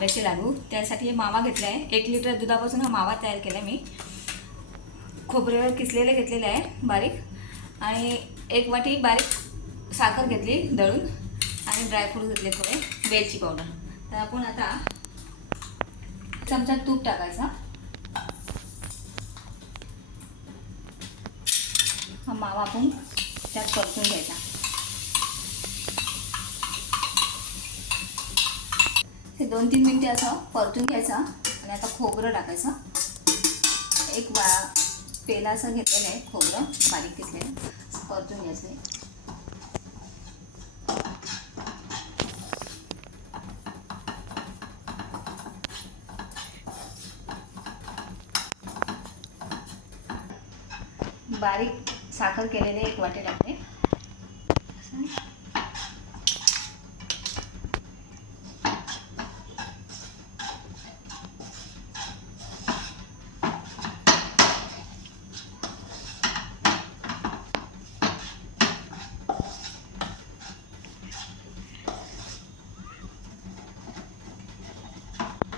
आंब्याचे लाडू. त्यासाठी हे मावा घेतला आहे. 1 लिटर दुधापासून हा मावा तयार केला मी. खोबरे किसलेले घेतलेले आहे बारीक, आणि 1 वाटी बारीक साखर घेतली दळून, आणि ड्रायफ्रूट घेतले थोडे, वेलची पावडर. तर आपण आता चमचा तूप टाकायचा. हा मावा आपण त्यात परतून घ्यायचा. हे 2-3 मिनिटे असं परतून घ्यायचा. आणि आता खोबरं टाकायचं. एक पेला असं घेतलेलं आहे खोबरं बारीक किसलेलं, परतून घ्यायचं आहे. बारीक साखर केलेले 1 वाटी टाकते.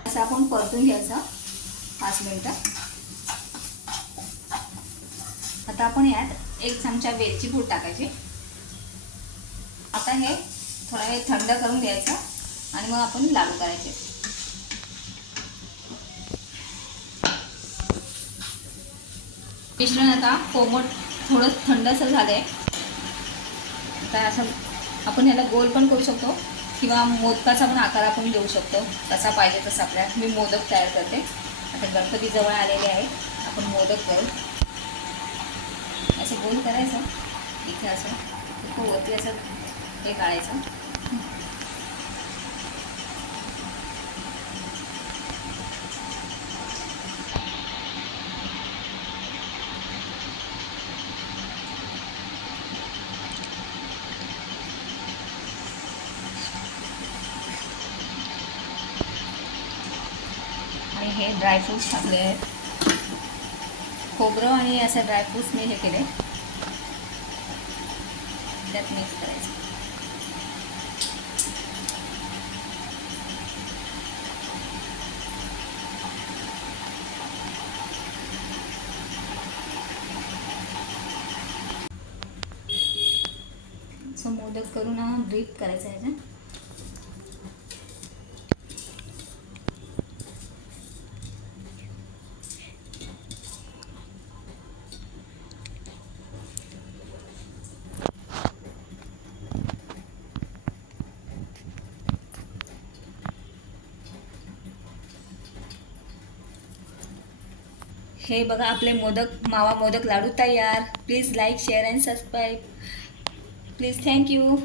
असं आपण परतून घ्यायचं 5 मिनिटं. आता आपण यात 1 चमचा वेलची पूड टाकायची. आता हे थोडा वेळ थंड करून घ्यायचं, आणि मग आपण लाडू करायचे. मिश्रण आता कोमट थोडं थंडसर झालंय. आता असं आपण ह्याला गोल पण करू शकतो, किंवा मोदकाचा पण आकार आपण देऊ शकतो, कसा पाहिजे तसा आपल्याला. मी मोदक तयार करते. आता गणपती जवळ आलेले आहे, आपण मोदक करू. असं गोल करायचं, इथे असं खूप वरती असं हे काढायचं. आणि हे ड्रायफ्रूट्स टाकले आहेत, खोबरं आणि असं ड्रायफ्रूट्स मी हे केले, त्यात मिक्स करायचं. असं मोदक करून ड्रीप करायचं आहे. हे बघा, आपले मोदक मावा मोदक लाडू तयार. Please like, share and subscribe. Please, thank you.